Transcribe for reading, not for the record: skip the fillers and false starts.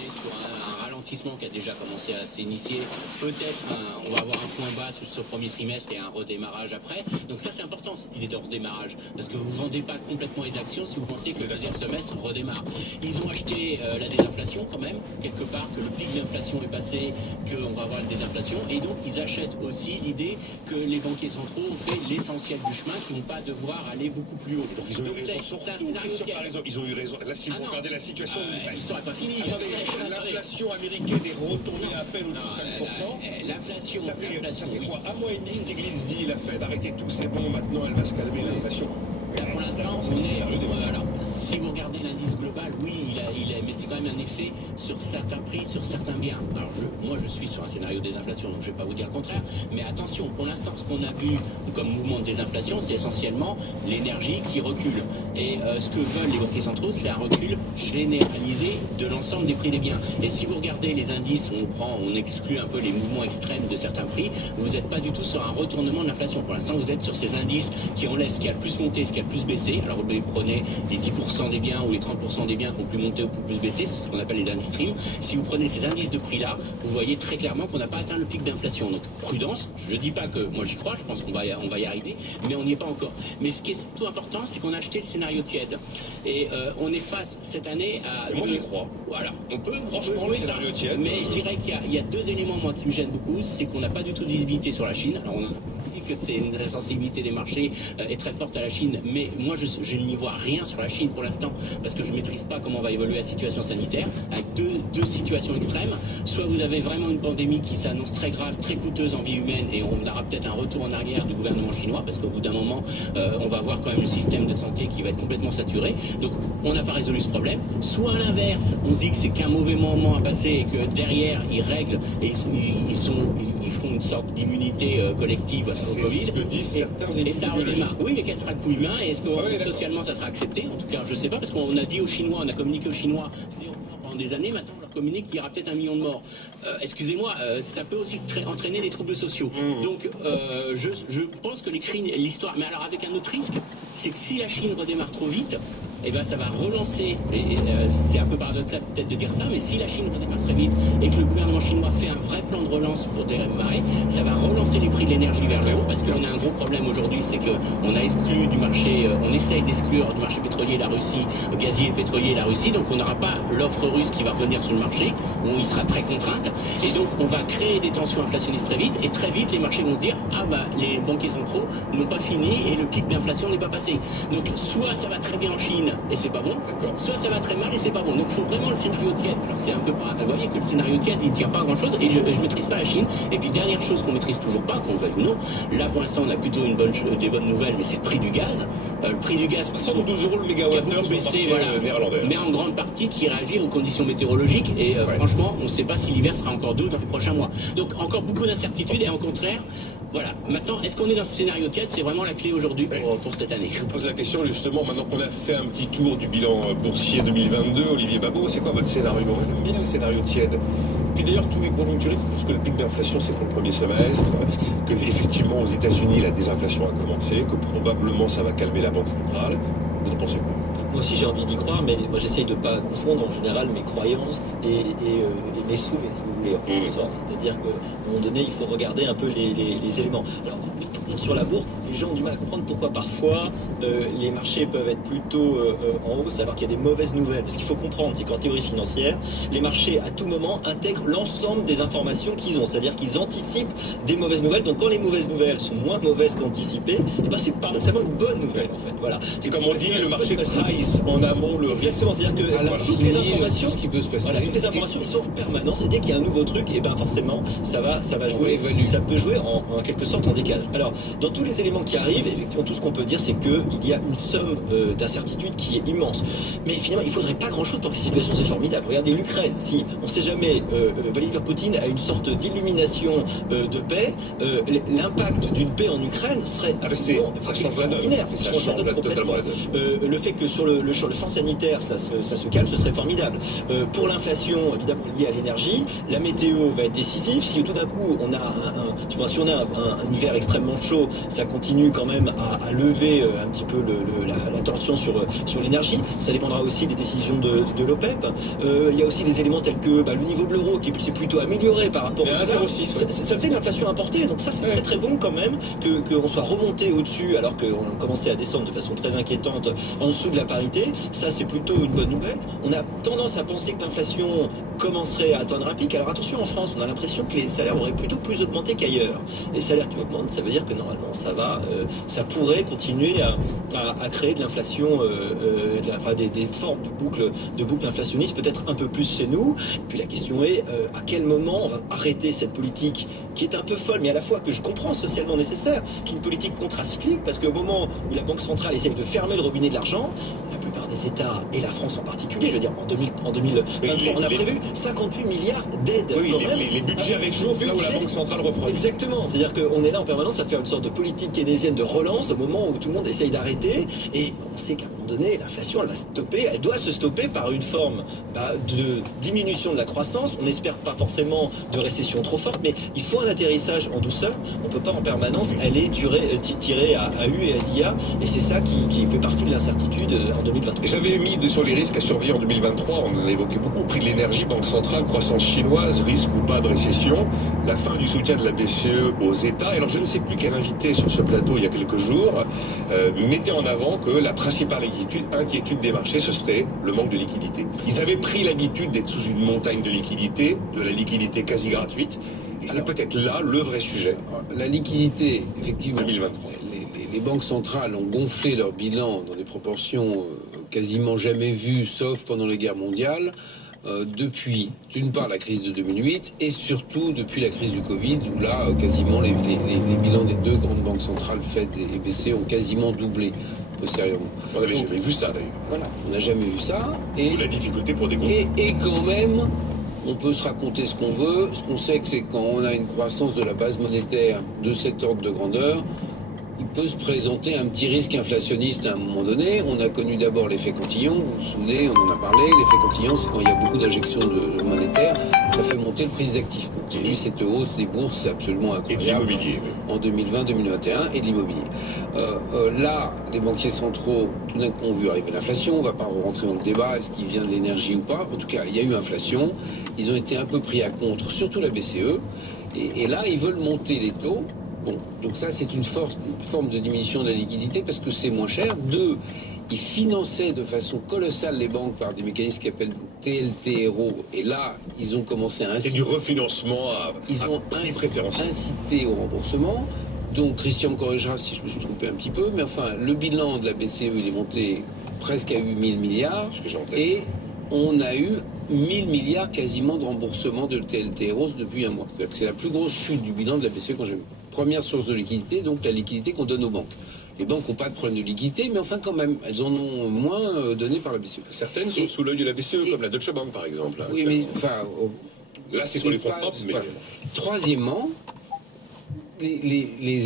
est sur un ralentissement qui a déjà commencé à s'initier. Peut-être on va avoir un point bas sur ce premier trimestre et un redémarrage après. Donc ça c'est important cette idée de redémarrage, parce que vous ne vendez pas complètement les actions si vous pensez que le deuxième semestre redémarre. Ils ont acheté la désinflation quand même, quelque part, que le pic d'inflation est passé, qu'on va avoir une désinflation, et donc ils achètent aussi l'idée que les banquiers centraux ont fait l'essentiel du chemin, qu'ils ne vont pas devoir aller beaucoup plus haut. Donc ils ont eu raison sur c'est un tout, scénario par raison. Ils ont eu raison. Là, si vous regardez la situation, l'histoire n'est pas finie. L'inflation américaine est retournée à peine au-dessus de 5%. L'inflation, ça fait quoi? Un mois et demi, Stiglitz dit la Fed arrêtez tout, c'est bon, maintenant elle va se calmer l'inflation. Pour l'instant, alors, si vous regardez l'indice global, oui, mais c'est quand même un effet sur certains prix, sur certains biens. Alors moi je suis sur un scénario de désinflation, donc je ne vais pas vous dire le contraire, mais attention, pour l'instant ce qu'on a vu comme mouvement de désinflation, c'est essentiellement l'énergie qui recule. Et ce que veulent les banquiers centraux, c'est un recul généralisé de l'ensemble des prix des biens. Et si vous regardez les indices, on exclut un peu les mouvements extrêmes de certains prix, vous n'êtes pas du tout sur un retournement de l'inflation. Pour l'instant, vous êtes sur ces indices qui enlèvent ce qui a le plus monté, ce qui a le plus baissé. Alors vous prenez les 10% des biens ou les 30% des biens qui ont plus monté ou plus baissé, c'est ce qu'on appelle les derniers streams. Si vous prenez ces indices de prix-là, vous voyez très clairement qu'on n'a pas atteint le pic d'inflation. Donc prudence, je ne dis pas que moi j'y crois, je pense qu'on va y arriver, mais on n'y est pas encore. Mais ce qui est surtout important, c'est qu'on a acheté le scénario tiède. Et on est face cette année à... Moi j'y crois. Voilà, on peut franchement jouer le scénario tiède. Mais je dirais qu'il y a deux éléments moi qui me gênent beaucoup, c'est qu'on n'a pas du tout de visibilité sur la Chine. Alors on a que c'est une sensibilité des marchés est très forte à la Chine, mais moi je n'y vois rien sur la Chine pour l'instant, parce que je ne maîtrise pas comment va évoluer la situation sanitaire, avec deux situations extrêmes. Soit vous avez vraiment une pandémie qui s'annonce très grave, très coûteuse en vie humaine, et on aura peut-être un retour en arrière du gouvernement chinois, parce qu'au bout d'un moment, on va voir quand même le système de santé qui va être complètement saturé. Donc on n'a pas résolu ce problème. Soit à l'inverse, on se dit que c'est qu'un mauvais moment à passer, et que derrière, ils règlent, et ils font une sorte d'immunité collective au Covid. Ce que disent certains et ça redémarre. Oui, mais quel sera le coût humain? Et est-ce que socialement ça sera accepté? En tout cas, je ne sais pas, parce qu'on a dit aux Chinois, on a communiqué aux Chinois pendant des années, maintenant on leur communique qu'il y aura peut-être 1 million de morts. Excusez-moi, ça peut aussi entraîner des troubles sociaux. Donc je pense que l'histoire... Mais alors avec un autre risque, c'est que si la Chine redémarre trop vite, eh ben, ça va relancer, et c'est un peu paradoxal peut-être de dire ça, mais si la Chine redémarre très vite et que le gouvernement chinois fait un vrai plan de relance pour démarrer, ça va relancer les prix de l'énergie vers le haut, parce qu'on a un gros problème aujourd'hui, c'est qu'on a exclu du marché, on essaye d'exclure du marché pétrolier la Russie, gazier et pétrolier la Russie, donc on n'aura pas l'offre russe qui va revenir sur le marché, où il sera très contrainte, et donc on va créer des tensions inflationnistes très vite, et très vite les marchés vont se dire, ah bah les banquiers centraux n'ont pas fini et le pic d'inflation n'est pas passé. Donc soit ça va très bien en Chine, et c'est pas bon, soit ça va très mal et c'est pas bon. Donc il faut vraiment le scénario tiède. Alors c'est un peu pas, vous voyez que le scénario tiède il tient pas à grand chose, et je maîtrise pas la Chine. Et puis dernière chose qu'on maîtrise toujours pas, qu'on veuille ou non, là pour l'instant on a plutôt des bonnes nouvelles, mais c'est le prix du gaz. Le prix du gaz 72 € le mégawattheure sur le marché néerlandais. Mais en grande partie qui réagit aux conditions météorologiques, et franchement on ne sait pas si l'hiver sera encore doux dans les prochains mois. Donc encore beaucoup d'incertitudes, et au contraire, voilà. Maintenant, est-ce qu'on est dans ce scénario tiède? C'est vraiment la clé aujourd'hui pour cette année. Je vous pose la question justement, maintenant qu'on a fait un petit tour du bilan boursier 2022, Olivier Babot, c'est quoi votre scénario? J'aime bien le scénario tiède. Puis d'ailleurs, tous les conjoncturistes pensent que le pic d'inflation c'est pour le premier semestre, que effectivement aux États-Unis la désinflation a commencé, que probablement ça va calmer la Banque centrale. Vous en pensez quoi? Moi aussi j'ai envie d'y croire, mais moi j'essaye de ne pas confondre en général mes croyances et mes souhaits, si vous voulez, en quelque sorte. C'est-à-dire qu'à un moment donné, il faut regarder un peu les éléments. Alors, sur la bourse, les gens ont du mal à comprendre pourquoi parfois les marchés peuvent être plutôt en hausse alors qu'il y a des mauvaises nouvelles. Ce qu'il faut comprendre, c'est qu'en théorie financière, les marchés à tout moment intègrent l'ensemble des informations qu'ils ont. C'est-à-dire qu'ils anticipent des mauvaises nouvelles. Donc quand les mauvaises nouvelles sont moins mauvaises qu'anticipées, eh ben, c'est paradoxalement une bonne nouvelle en fait. Voilà. C'est comme on dit, le marché price en amont le risque. Exactement, c'est-à-dire que toutes les informations, ce qui peut se passer, voilà, toutes les informations sont en permanence, et dès qu'il y a un nouveau truc, et ben forcément ça va jouer, ça peut jouer en quelque sorte en décalage. Alors dans tous les éléments qui arrivent, effectivement tout ce qu'on peut dire c'est qu'il y a une somme d'incertitude qui est immense. Mais finalement il faudrait pas grand chose pour que cette situation soit formidable. Regardez l'Ukraine, si on ne sait jamais, Vladimir Poutine a une sorte d'illumination de paix, l'impact d'une paix en Ukraine serait ça change la donne. Ça change totalement la donne. Le fait que sur le champ sanitaire, ça se calme, ce serait formidable. Pour l'inflation, évidemment liée à l'énergie, la météo va être décisive. Si tout d'un coup on a si on a un hiver extrêmement chaud, ça continue quand même à lever un petit peu la tension sur l'énergie. Ça dépendra aussi des décisions de l'OPEP. Il y a aussi des éléments tels que le niveau de l'euro qui s'est plutôt amélioré par rapport à 1,06. Ça fait de l'inflation importée, donc ça c'est très très bon quand même qu'on soit remonté au-dessus alors qu'on commençait à descendre de façon très inquiétante en dessous de la parité. Ça c'est plutôt une bonne nouvelle. On a tendance à penser que l'inflation commencerait à atteindre un pic. Alors attention, en France on a l'impression que les salaires auraient plutôt plus augmenté qu'ailleurs. Les salaires qui augmentent, ça veut dire que normalement ça pourrait continuer à créer de l'inflation, des formes de boucle inflationniste, peut-être un peu plus chez nous. Et puis la question est à quel moment on va arrêter cette politique qui est un peu folle, mais à la fois que je comprends socialement nécessaire, qui est une politique contracyclique, parce qu'au moment où la Banque centrale essaie de fermer le robinet de l'argent, la plupart des États, et la France en particulier, je veux dire en 2023, on a prévu 58 milliards d'aides. Oui, les budgets réchauffent là où la Banque centrale refroidit. Exactement, c'est-à-dire qu'on est là en permanence à faire une sorte de politique keynésienne de relance au moment où tout le monde essaye d'arrêter, et on sait qu'à un moment donné, l'inflation, elle va stopper, elle doit se stopper par une forme de diminution de la croissance. On n'espère pas forcément de récession trop forte, mais il faut un atterrissage en douceur. On ne peut pas en permanence aller tirer à U et à DIA, et c'est ça qui fait partie de l'incertitude en 2023. J'avais mis sur les risques à surveiller en 2023, on en a évoqué beaucoup, prix de l'énergie, Banque centrale, croissance chinoise, risque ou pas de récession, la fin du soutien de la BCE aux États. Alors je ne sais plus quel invité sur ce plateau il y a quelques jours mettait en avant que la principale inquiétude des marchés, ce serait le manque de liquidité. Ils avaient pris l'habitude d'être sous une montagne de liquidité, de la liquidité quasi gratuite, et c'est peut-être là le vrai sujet. La liquidité, effectivement, 2023. Les banques centrales ont gonflé leur bilan dans des proportions quasiment jamais vues, sauf pendant les guerres mondiales, depuis, d'une part, la crise de 2008, et surtout depuis la crise du Covid, où là, quasiment, les bilans des deux grandes banques centrales, Fed et BCE, ont quasiment doublé, postérieurement. On n'avait jamais vu ça, d'ailleurs. Voilà, on n'a jamais vu ça. Ou la difficulté pour dégonfler. Et quand même, on peut se raconter ce qu'on veut. Ce qu'on sait, c'est que quand on a une croissance de la base monétaire de cet ordre de grandeur, il peut se présenter un petit risque inflationniste à un moment donné. On a connu d'abord l'effet Cantillon, vous vous souvenez, on en a parlé. L'effet Cantillon, c'est quand il y a beaucoup d'injections de monétaire, ça fait monter le prix des actifs. Donc il y a eu cette hausse des bourses, c'est absolument incroyable. Et de l'immobilier, oui. En 2020-2021, et de l'immobilier. Là, les banquiers centraux, tout d'un coup, ont vu arriver l'inflation. On ne va pas rentrer dans le débat, est-ce qu'il vient de l'énergie ou pas. En tout cas, il y a eu inflation. Ils ont été un peu pris à contre, surtout la BCE. Et là, ils veulent monter les taux. Bon, donc ça, c'est une forme de diminution de la liquidité parce que c'est moins cher. Deux, ils finançaient de façon colossale les banques par des mécanismes qui appellent TLTRO. Et là, ils ont commencé à inciter. C'est du refinancement à prix préférentiel. Incité au remboursement. Donc, Christian me corrigera si je me suis trompé un petit peu. Mais enfin, le bilan de la BCE, il est monté presque à 8 000 milliards. Ce que j'ai en tête. Et on a eu 1000 milliards quasiment de remboursement de TLTRO depuis un mois. C'est la plus grosse chute du bilan de la BCE quand j'ai vu. Première source de liquidité, donc la liquidité qu'on donne aux banques. Les banques n'ont pas de problème de liquidité, mais enfin quand même, elles en ont moins donné par la BCE. Certaines sont sous l'œil de la BCE, comme la Deutsche Bank par exemple. Oui, mais enfin... Là, c'est sur les fonds propres, mais... Voilà. Troisièmement, les